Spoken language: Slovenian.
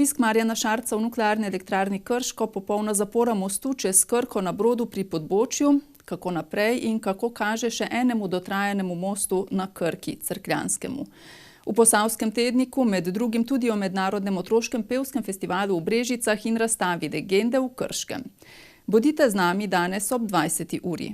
Obisk Marjana Šarca v nuklearni elektrarni Krško, popolna zapora mostu čez Krko na Brodu pri Podbočju, kako naprej in kako kaže še enemu dotrajanemu mostu na Krki, Cerkljanskemu. V Posavskem tedniku med drugim tudi o mednarodnem otroškem pevskem festivalu v Brežicah in razstavi Legende v Krškem. Bodite z nami danes ob 20. uri.